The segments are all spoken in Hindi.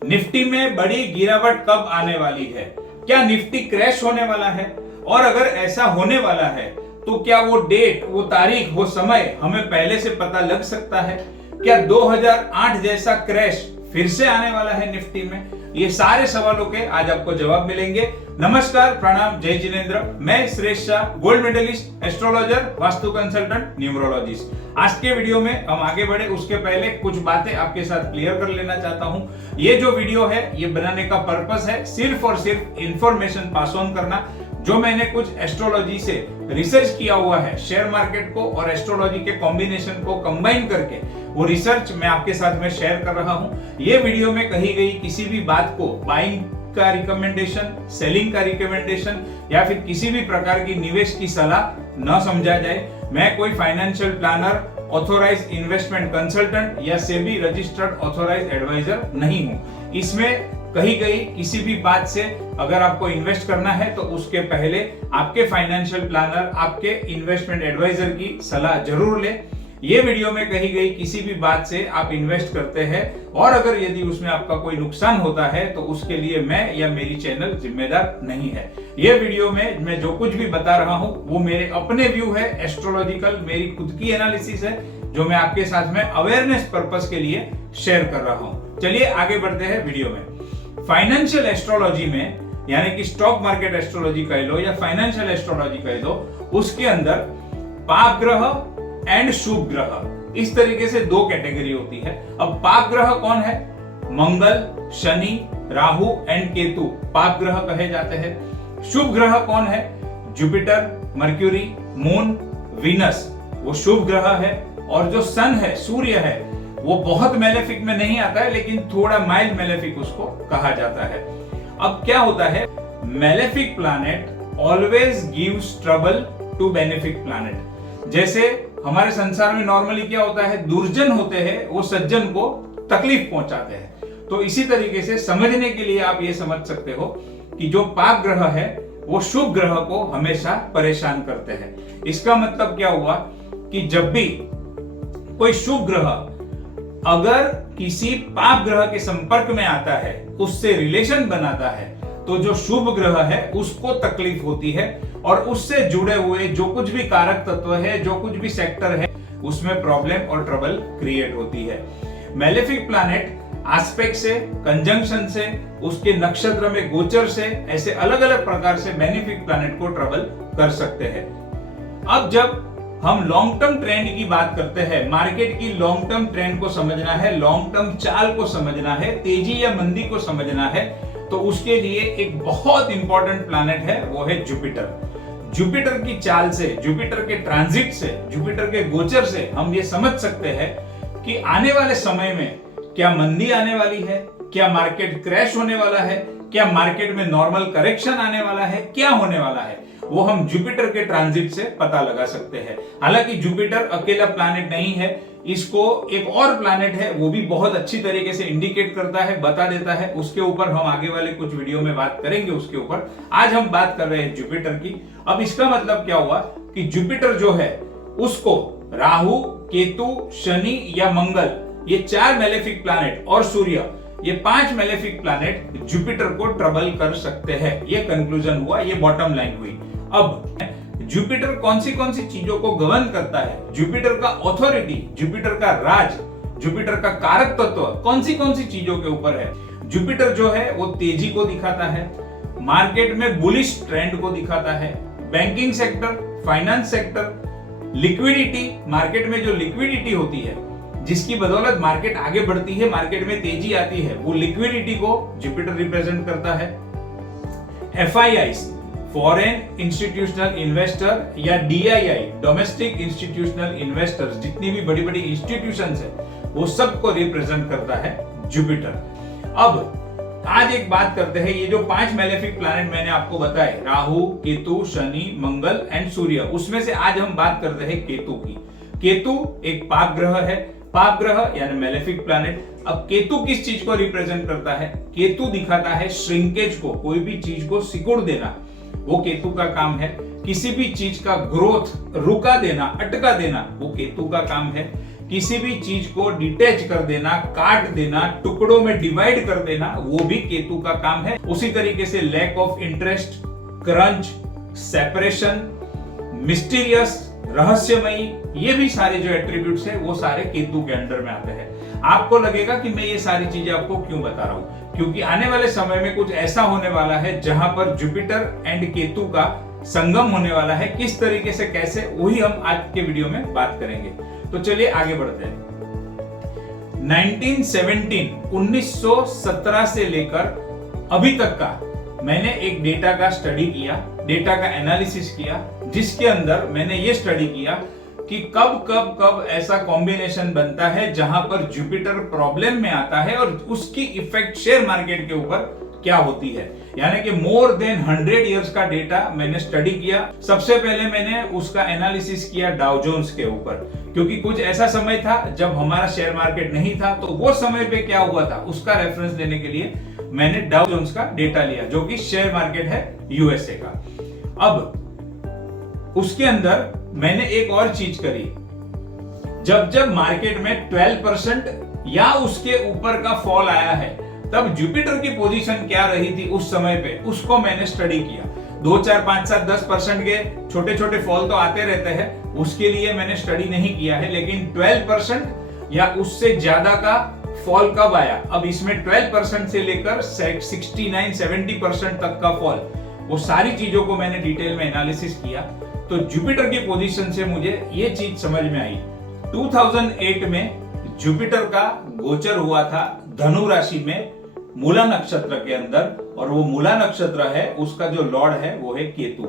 निफ्टी में बड़ी गिरावट कब आने वाली है? क्या निफ्टी क्रैश होने वाला है? और अगर ऐसा होने वाला है तो क्या वो डेट, वो तारीख, वो समय हमें पहले से पता लग सकता है? क्या 2008 जैसा क्रैश फिर से आने वाला है निफ्टी में? ये सारे सवालों के आज आपको जवाब मिलेंगे। नमस्कार, प्रणाम, जय जिनेंद्र। मैं Shreshth Shah, gold medalist, astrologer, vastu consultant, numerologist. आज के वीडियो में हम आगे बढ़े उसके पहले कुछ बातें आपके साथ क्लियर कर लेना चाहता हूं। ये जो वीडियो है ये बनाने का पर्पस है सिर्फ और सिर्फ इंफॉर्मेशन पास ऑन करना। जो मैंने कुछ एस्ट्रोलॉजी से रिसर्च किया हुआ है, शेयर मार्केट को और एस्ट्रोलॉजी के कॉम्बिनेशन को कंबाइन करके वो रिसर्च मैं आपके साथ में शेयर कर रहा हूं। ये वीडियो में कही गई किसी भी बात को बाइंग का रिकमेंडेशन, सेलिंग का रिकमेंडेशन या फिर किसी भी प्रकार की निवेश की सलाह न समझा जाए। मैं कोई financial planner, authorize investment consultant या सेबी रजिस्टर्ड ऑथोराइज एडवाइजर नहीं हूं। इसमें कही गई किसी भी बात से अगर आपको इन्वेस्ट करना है तो उसके पहले आपके फाइनेंशियल प्लानर, आपके इन्वेस्टमेंट एडवाइजर की सलाह जरूर लें। ये वीडियो में कही गई किसी भी बात से आप इन्वेस्ट करते हैं और अगर यदि उसमें आपका कोई नुकसान होता है तो उसके लिए मैं या मेरी चैनल जिम्मेदार नहीं है। ये वीडियो में मैं जो कुछ भी बता रहा हूं वो मेरे अपने व्यू है, एस्ट्रोलॉजिकल मेरी खुद की एनालिसिस है जो मैं आपके साथ में अवेयरनेस पर्पस के लिए शेयर कर रहा हूं। चलिए आगे बढ़ते हैं वीडियो में। फाइनेंशियल एस्ट्रोलॉजी में, यानी कि स्टॉक मार्केट एस्ट्रोलॉजी कह लो या फाइनेंशियल एस्ट्रोलॉजी कह दो, उसके अंदर पाप ग्रह एंड शुभ ग्रह, इस तरीके से दो कैटेगरी होती है। अब पाप ग्रह कौन है? मंगल, शनि, राहु एंड केतु पाप ग्रह कहे जाते हैं। शुभ ग्रह कौन है? जुपिटर, मर्क्यूरी, मून, वीनस, वो शुभ ग्रह है। और जो सन है, सूर्य है, वो बहुत मेलेफिक में नहीं आता है लेकिन थोड़ा माइल्ड मेलेफिक उसको कहा जाता है। अब क्या होता है, malefic planet always gives trouble to benefic planet. जैसे हमारे संसार में नॉर्मली क्या होता है, दुर्जन होते हैं वो सज्जन को तकलीफ पहुंचाते हैं। तो इसी तरीके से समझने के लिए आप ये समझ सकते हो कि जो पाप ग्रह है वो शुभ ग्रह को हमेशा परेशान करते हैं। इसका मतलब क्या हुआ कि जब भी कोई शुभ ग्रह अगर किसी पाप ग्रह के संपर्क में आता है, उससे रिलेशन बनाता है, तो जो शुभ ग्रह है उसको तकलीफ होती है और उससे जुड़े हुए जो कुछ भी कारक तत्व है, जो कुछ भी सेक्टर है, उसमें प्रॉब्लम और ट्रबल क्रिएट होती है। मेलेफिक प्लैनेट एस्पेक्ट से, कंजंक्शन से, उसके नक्षत्र में गोचर से, ऐसे अलग अलग प्रकार से बेनिफिक प्लैनेट को ट्रबल कर सकते हैं। अब जब हम लॉन्ग टर्म ट्रेंड की बात करते हैं, मार्केट की लॉन्ग टर्म ट्रेंड को समझना है, लॉन्ग टर्म चाल को समझना है, तेजी या मंदी को समझना है, तो उसके लिए एक बहुत इंपॉर्टेंट प्लैनेट है, वो है जुपिटर। जुपिटर की चाल से, जुपिटर के ट्रांजिट से, जुपिटर के गोचर से हम ये समझ सकते हैं कि आने वाले समय में क्या मंदी आने वाली है, क्या मार्केट क्रैश होने वाला है, क्या मार्केट में नॉर्मल करेक्शन आने वाला है, क्या होने वाला है, वो हम जुपिटर के ट्रांजिट से पता लगा सकते हैं। हालांकि जुपिटर अकेला प्लैनेट नहीं है, इसको एक और प्लैनेट है वो भी बहुत अच्छी तरीके से इंडिकेट करता है, बता देता है। उसके ऊपर हम आगे वाले कुछ वीडियो में बात करेंगे उसके ऊपर। आज हम बात कर रहे हैं जुपिटर की। अब इसका मतलब क्या हुआ कि जुपिटर जो है उसको राहु, केतु, शनि या मंगल, ये चार मेलेफिक प्लैनेट और सूर्य, ये पांच मेलेफिक प्लैनेट जुपिटर को ट्रबल कर सकते हैं। ये कंक्लूजन हुआ, ये बॉटम लाइन हुई। अब जुपिटर कौन सी चीजों को गवर्न करता है, जुपिटर का ऑथोरिटी, जुपिटर का राज, जुपिटर का कारक तत्व कौन सी चीजों के ऊपर है? जुपिटर जो है वो तेजी को दिखाता है, मार्केट में बुलिश ट्रेंड को दिखाता है, banking sector, finance sector, liquidity, market में जो लिक्विडिटी होती है जिसकी बदौलत मार्केट आगे बढ़ती है, मार्केट में तेजी आती है, वो लिक्विडिटी को जुपिटर रिप्रेजेंट करता है। FIIs, फॉरेन इंस्टीट्यूशनल इन्वेस्टर, या DII, डोमेस्टिक इंस्टीट्यूशनल इन्वेस्टर्स, जितनी भी बड़ी बड़ी इंस्टीट्यूशंस है वो सबको रिप्रेजेंट करता है जुपिटर। अब आज एक बात करते हैं, ये जो पांच मेलेफिक प्लैनेट मैंने आपको बताए, राहु, केतु, शनि, मंगल एंड सूर्य, उसमें से आज हम बात करते हैं केतु की। केतु एक पाप ग्रह है, पाप ग्रह यानी मेलेफिक प्लैनेट। अब केतु किस चीज को रिप्रेजेंट करता है? केतु दिखाता है श्रिंकेज को, कोई भी चीज को सिकुड़ देना, वो केतु का काम है। किसी भी चीज का ग्रोथ रुका देना, अटका देना, वो केतु का काम है। किसी भी चीज को डिटैच कर देना, काट देना, टुकड़ों में डिवाइड कर देना, वो भी केतु का काम है। उसी तरीके से lack of interest, crunch, separation, mysterious, रहस्यमयी, ये भी सारे जो एट्रीब्यूट्स है वो सारे केतु के अंडर में आते हैं। आपको लगेगा कि मैं ये सारी चीजें आपको क्यों बता रहा हूं, क्योंकि आने वाले समय में कुछ ऐसा होने वाला है जहां पर जुपिटर एंड केतु का संगम होने वाला है। किस तरीके से, कैसे, वही हम आज के वीडियो में बात करेंगे। तो चलिए आगे बढ़ते हैं। 1917 से लेकर अभी तक का मैंने एक डेटा का स्टडी किया, डेटा का एनालिसिस किया, जिसके अंदर मैंने ये स्टडी किया कि कब ऐसा कॉम्बिनेशन बनता है जहां पर जुपिटर प्रॉब्लम में आता है और उसकी इफेक्ट शेयर मार्केट के ऊपर क्या होती है। यानी कि मोर देन 100 इयर्स का डेटा मैंने स्टडी किया। सबसे पहले मैंने उसका एनालिसिस किया डाउ जोन्स के ऊपर, क्योंकि कुछ ऐसा समय था जब हमारा शेयर मार्केट नहीं था, तो वो समय पे क्या हुआ था उसका रेफरेंस देने के लिए मैंने डाउ जोन्स का डेटा लिया, जो कि शेयर मार्केट है यूएसए का। अब उसके अंदर मैंने एक और चीज करी, जब मार्केट में 12% या उसके ऊपर का फॉल आया है, तब जुपिटर की पोजीशन क्या रही थी उस समय पे, उसको मैंने स्टडी किया। 2, 4, 5, 7, 10% के छोटे छोटे फॉल तो आते रहते हैं, उसके लिए मैंने स्टडी नहीं किया है, लेकिन 12% या उससे ज्यादा का फॉल कब आया, अब इसमें 12% से लेकर 69-70% तक का फॉल, वो सारी चीजों को मैंने डिटेल में एनालिसिस किया। तो जुपिटर की पोजीशन से मुझे ये चीज समझ में आई। 2008 में जुपिटर का गोचर हुआ था धनु राशि में मूला नक्षत्र के अंदर, और वो मूला नक्षत्र है, उसका जो लॉर्ड है वो है केतु।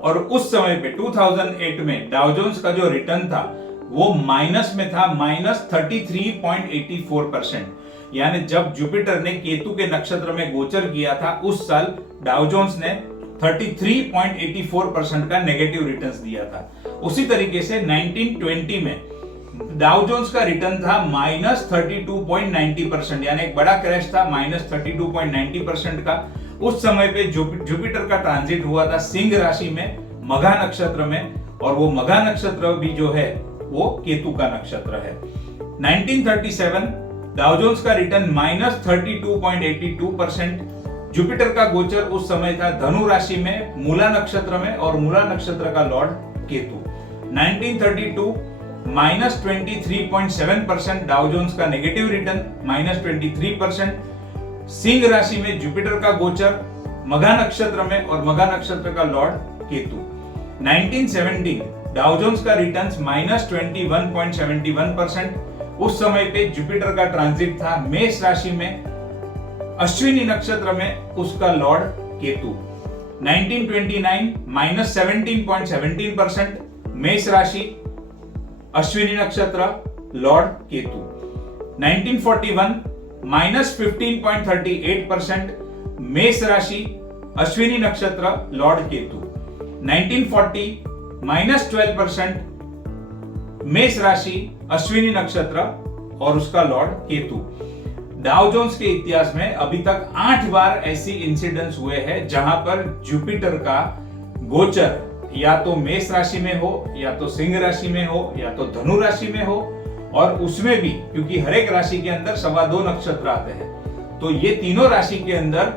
और उस समय पे 2008 में डाउ जोन्स का जो रिटर्न था वो माइनस में था, -33.84%। यानी जब जुपिटर ने केतु के नक्षत्र में गोचर किया था, उस साल डाउ जोन्स ने 33.84% का नेगेटिव रिटर्न्स दिया था। उसी तरीके से 1920 में डाउ जोन्स का रिटर्न था -32.90%, यानी एक बड़ा क्रैश था -32.90% का। उस समय पे जुपिटर का ट्रांजिट हुआ था सिंह राशि में, मघा नक्षत्र में, और वो मघा नक्षत्र भी जो है वो केतु का नक्षत्र है। 1937 डाउ जोन्स का रिटर्न -32.82%। जुपिटर का गोचर उस समय था धनु राशि में, मूला नक्षत्र में, और मूला नक्षत्र का लॉर्ड केतु। 1932 -23.7% डाउ जोन्स का नेगेटिव रिटर्न, -23%। सिंह राशि में जुपिटर का गोचर, मघा नक्षत्र में, और मघा नक्षत्र का लॉर्ड केतु। 1917 डाउ जोन्स का रिटर्न्स -21.71%। उस समय पे जुपिटर का ट्रांजिट था मेष राशि में, अश्विनी नक्षत्र में, उसका लॉर्ड केतु। 1929 -17.17%, मेष राशि, अश्विनी नक्षत्र, लॉर्ड केतु। 1941 -15.38%, मेष राशि, अश्विनी नक्षत्र, लॉर्ड केतु। 1940 -12%, मेष राशि, अश्विनी नक्षत्र, और उसका लॉर्ड केतु। डाउ जोन्स के इतिहास में अभी तक 8 बार ऐसी इंसिडेंट्स हुए हैं जहां पर जुपिटर का गोचर या तो मेष राशि में हो, या तो सिंह राशि में हो, या तो धनु राशि में हो, और उसमें भी क्योंकि हर एक राशि के अंदर 2.25 नक्षत्र आते हैं, तो ये तीनों राशि के अंदर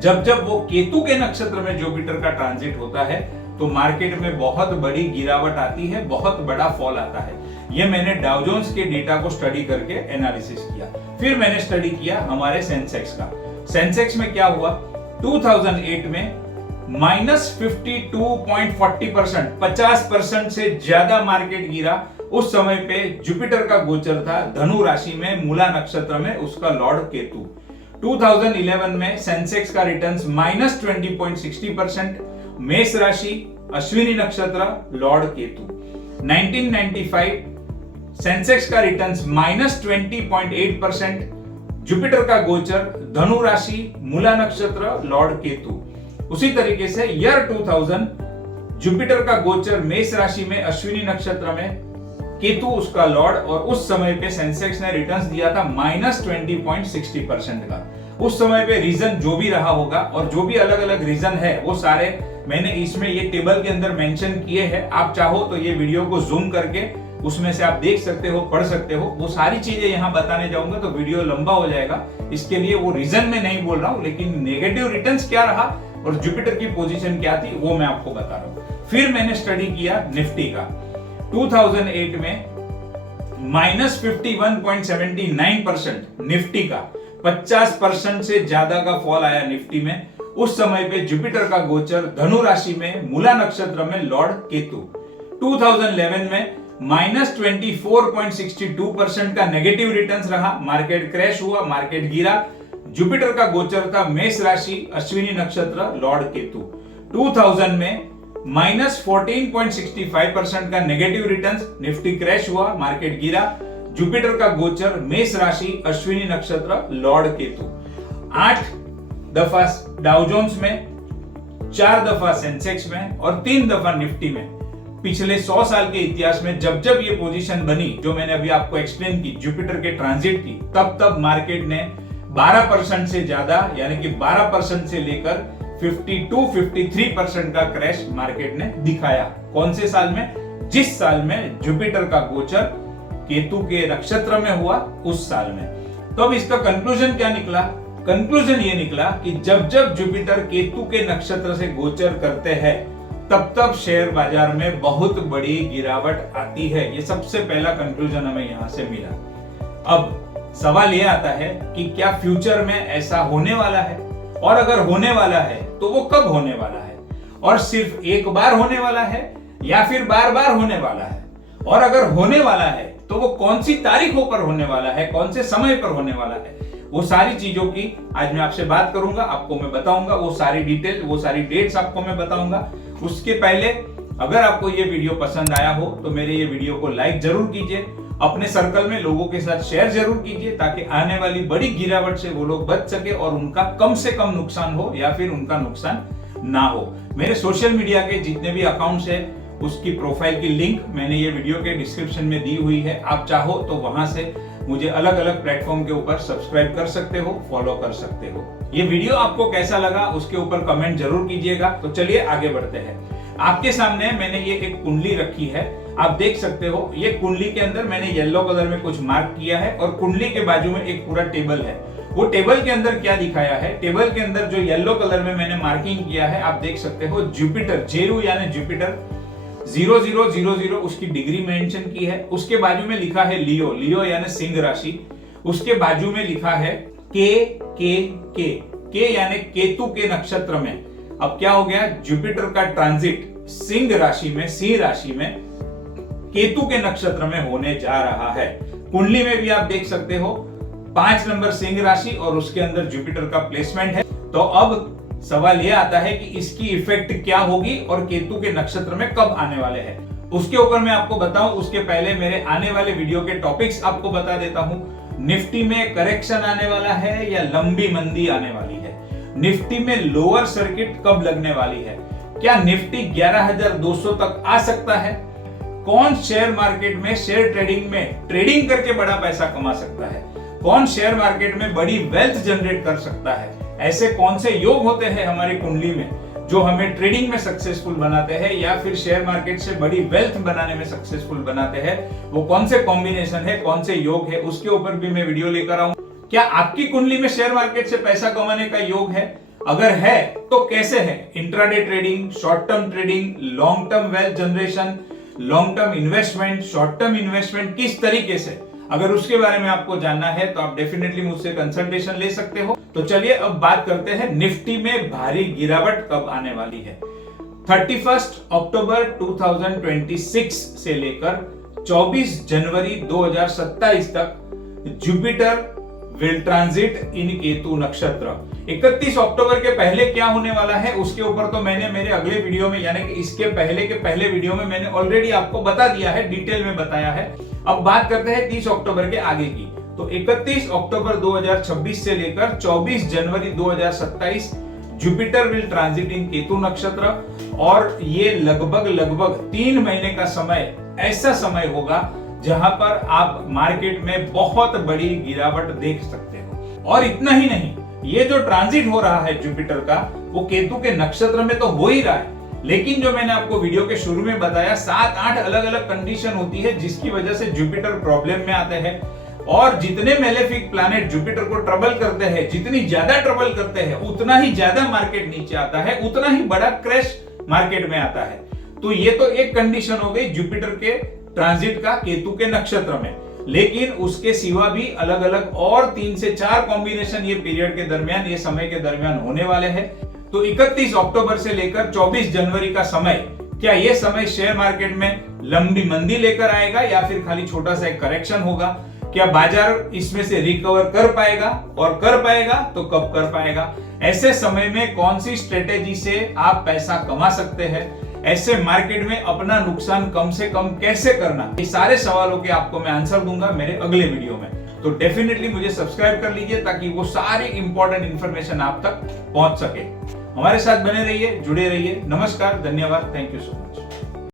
जब वो केतु के नक्षत्र में जुपिटर का ट्रांजिट होता है, तो मार्केट में बहुत बड़ी गिरावट आती है, बहुत बड़ा फॉल आता है। ये मैंने डाउ जोन्स के डेटा को स्टडी करके एनालिसिस किया। फिर मैंने स्टडी किया हमारे सेंसेक्स का। सेंसेक्स में क्या हुआ, 2008 में -52.40%, 50% से ज्यादा मार्केट गिरा। उस समय पे जुपिटर का गोचर था धनु राशि में, मूला नक्षत्र में, उसका लॉर्ड केतु। 2011 में सेंसेक्स का रिटर्न्स -20.60%, मेष राशि, अश्विनी नक्षत्र, लॉर्ड केतु। 1995 सेंसेक्स का रिटर्न्स -20.8%, जुपिटर का गोचर धनु राशि, मूला नक्षत्र, लॉर्ड केतु। उसी तरीके से ईयर 2000 जुपिटर का गोचर मेष राशि में, अश्विनी नक्षत्र में, केतु उसका लॉर्ड, और उस समय पे सेंसेक्स ने रिटर्न्स दिया था -20.60% का। उस समय पे रीजन जो भी रहा होगा, और जो भी अलग अलग रीजन है वो सारे मैंने इसमें ये टेबल के अंदर मेंशन किए हैं। आप चाहो तो ये वीडियो को जूम करके उसमें से आप देख सकते हो, पढ़ सकते हो। वो सारी चीजें यहाँ बताने जाऊंगा तो वीडियो लंबा हो जाएगा, इसके लिए वो रीजन में नहीं बोल रहा हूँ, लेकिन नेगेटिव रिटर्न्स क्या रहा और जुपिटर की पोजीशन क्या थी वो मैं आपको बता रहा हूँ। फिर मैंने स्टडी किया निफ्टी का। 2008 में -51.79% निफ्टी का, 50% से ज्यादा का फॉल आया निफ्टी में। उस समय पे जुपिटर का गोचर धनु राशि में मूला नक्षत्र में लॉर्ड केतु। 2011 में -24.62% का नेगेटिव रिटर्न्स रहा, मार्केट क्रैश हुआ, मार्केट गिरा। जुपिटर का गोचर था मेष राशि, अश्विनी नक्षत्र, लॉर्ड केतु। 2000 में -14.65% का नेगेटिव रिटर्न्स, निफ्टी क्रैश हुआ, मार्केट गिरा। जुपिटर का गोचर मेष राशि, अश्विनी नक्षत्र, लॉर्ड केतु। 8 दफा डाउ जोन्स में, 4 दफा सेंसेक्स में और 3 दफा निफ्टी में। पिछले 100 साल के इतिहास में जब जब ये पोजीशन बनी जो मैंने अभी आपको एक्सप्लेन की जुपिटर के ट्रांजिट की, तब तब मार्केट ने 12% से ज्यादा यानी कि 12% से लेकर 52-53% का क्रैश मार्केट ने दिखाया। कौन से साल में? जिस साल में जुपिटर का गोचर केतु के नक्षत्र में हुआ उस साल में। तो अब इसका कंक्लूजन क्या निकला? कंक्लूजन ये निकला कि जब जब जुपिटर केतु के नक्षत्र से गोचर करते हैं तब तब शेयर बाजार में बहुत बड़ी गिरावट आती है। ये सबसे पहला कंक्लूजन हमें यहां से मिला। अब सवाल ये आता है कि क्या फ्यूचर में ऐसा होने वाला है, और अगर होने वाला है तो वो कब होने वाला है, और सिर्फ एक बार होने वाला है या फिर बार बार होने वाला है, और अगर होने वाला है तो वो कौन सी तारीखों पर होने वाला है, कौन से समय पर होने वाला है। वो सारी चीजों की आज मैं आपसे बात करूंगा, आपको मैं बताऊंगा वो सारी डिटेल, वो सारी डेट्स आपको मैं बताऊंगा। उसके पहले अगर आपको ये वीडियो पसंद आया हो तो मेरे ये वीडियो को लाइक जरूर कीजिए, अपने सर्कल में लोगों के साथ शेयर जरूर कीजिए, ताकि आने वाली बड़ी गिरावट से वो लोग बच सके और उनका कम से कम नुकसान हो या फिर उनका नुकसान ना हो। मेरे सोशल मीडिया के जितने भी अकाउंट्स है उसकी प्रोफाइल की लिंक मैंने ये वीडियो के डिस्क्रिप्शन में दी हुई है। आप चाहो तो वहां से मुझे अलग अलग प्लेटफॉर्म के ऊपर सब्सक्राइब कर सकते हो, फॉलो कर सकते हो। ये वीडियो आपको कैसा लगा उसके ऊपर कमेंट जरूर कीजिएगा। तो चलिए आगे बढ़ते हैं। आपके सामने मैंने ये एक कुंडली रखी है, आप देख सकते हो। ये कुंडली के अंदर मैंने येलो कलर में कुछ मार्क किया है और कुंडली के बाजू में एक पूरा टेबल है। वो टेबल के अंदर क्या दिखाया है, टेबल के अंदर जो येलो कलर में मैंने मार्किंग किया है आप देख सकते हो, जुपिटर, जेरू यानी जुपिटर 0000 उसकी डिग्री मेंशन की है। उसके बाजू में लिखा है लियो, लियो यानी सिंह राशि। उसके बाजू में लिखा है के यानी केतु के नक्षत्र में। अब क्या हो गया, जुपिटर का ट्रांजिट सिंह राशि में, सिंह राशि में केतु के नक्षत्र में होने जा रहा है। कुंडली में भी आप देख सकते हो 5 नंबर सिंह राशि और उसके अंदर जुपिटर का प्लेसमेंट है। तो अब सवाल यह आता है कि इसकी इफेक्ट क्या होगी और केतु के नक्षत्र में कब आने वाले हैं, उसके ऊपर मैं आपको बताऊं। उसके पहले मेरे आने वाले वीडियो के टॉपिक्स आपको बता देता हूं। निफ्टी में करेक्शन आने वाला है या लंबी मंदी आने वाली है, निफ्टी में लोअर सर्किट कब लगने वाली है, क्या निफ्टी 11,200 तक आ सकता है, कौन शेयर मार्केट में, शेयर ट्रेडिंग में ट्रेडिंग करके बड़ा पैसा कमा सकता है, कौन शेयर मार्केट में बड़ी वेल्थ जनरेट कर सकता है, ऐसे कौन से योग होते हैं हमारी कुंडली में जो हमें ट्रेडिंग में सक्सेसफुल बनाते हैं या फिर शेयर मार्केट से बड़ी वेल्थ बनाने में सक्सेसफुल बनाते हैं, वो कौन से कॉम्बिनेशन है, कौन से योग है, उसके ऊपर भी मैं वीडियो लेकर आऊं। क्या आपकी कुंडली में शेयर मार्केट से पैसा कमाने का योग है? अगर है तो कैसे है? Intraday trading, short term trading, long term wealth generation, long term investment, short term investment, किस तरीके से? अगर उसके बारे में आपको जानना है तो आप डेफिनेटली मुझसे कंसल्टेशन ले सकते हो। तो चलिए अब बात करते हैं निफ्टी में भारी गिरावट कब आने वाली है। 31 अक्टूबर 2026 से लेकर 24 जनवरी 2027 तक जुपिटर विल ट्रांजिट इन केतु नक्षत्र। 31 अक्टूबर के पहले क्या होने वाला है उसके ऊपर तो मैंने मेरे अगले वीडियो में यानी कि इसके पहले के पहले वीडियो में मैंने ऑलरेडी आपको बता दिया है, डिटेल में बताया है। अब बात करते हैं 30 अक्टूबर के आगे की। तो 31 अक्टूबर 2026 से लेकर 24 जनवरी 2027 जुपिटर विल ट्रांजिट इन केतु नक्षत्र, और ये लगभग 3 महीने का समय ऐसा समय होगा जहां पर आप मार्केट में बहुत बड़ी गिरावट देख सकते हो। और इतना ही नहीं, ये जो ट्रांजिट हो रहा है जुपिटर का वो केतु के नक्षत्र में तो हो ही रहा है, लेकिन जो मैंने आपको वीडियो के शुरू में बताया 7-8 अलग अलग कंडीशन होती है जिसकी वजह से जुपिटर प्रॉब्लम में आते हैं। और जितने मेलेफिक प्लैनेट जुपिटर को ट्रबल करते हैं, जितनी ज्यादा ट्रबल करते हैं, उतना ही ज्यादा मार्केट नीचे आता है, उतना ही बड़ा क्रैश मार्केट में आता है। तो ये तो एक कंडीशन हो गई जुपिटर के ट्रांजिट का केतु के नक्षत्र में। लेकिन उसके सिवा भी अलग अलग और 3 से 4 कॉम्बिनेशन ये पीरियड के दरमियान, ये समय के दरमियान होने वाले हैं। तो 31 अक्टूबर से लेकर 24 जनवरी का समय, क्या ये समय शेयर मार्केट में लंबी मंदी लेकर आएगा या फिर खाली छोटा सा एक करेक्शन होगा? क्या बाजार इसमें से रिकवर कर पाएगा, और कर पाएगा तो कब कर पाएगा? ऐसे समय में कौन सी स्ट्रेटेजी से आप पैसा कमा सकते हैं? ऐसे मार्केट में अपना नुकसान कम से कम कैसे करना? ये सारे सवालों के आपको मैं आंसर दूंगा मेरे अगले वीडियो में। तो डेफिनेटली मुझे सब्सक्राइब कर लीजिए ताकि वो सारी इंपॉर्टेंट इंफॉर्मेशन आप तक पहुंच सके। हमारे साथ बने रहिए, जुड़े रहिए। नमस्कार, धन्यवाद, थैंक यू सो मच।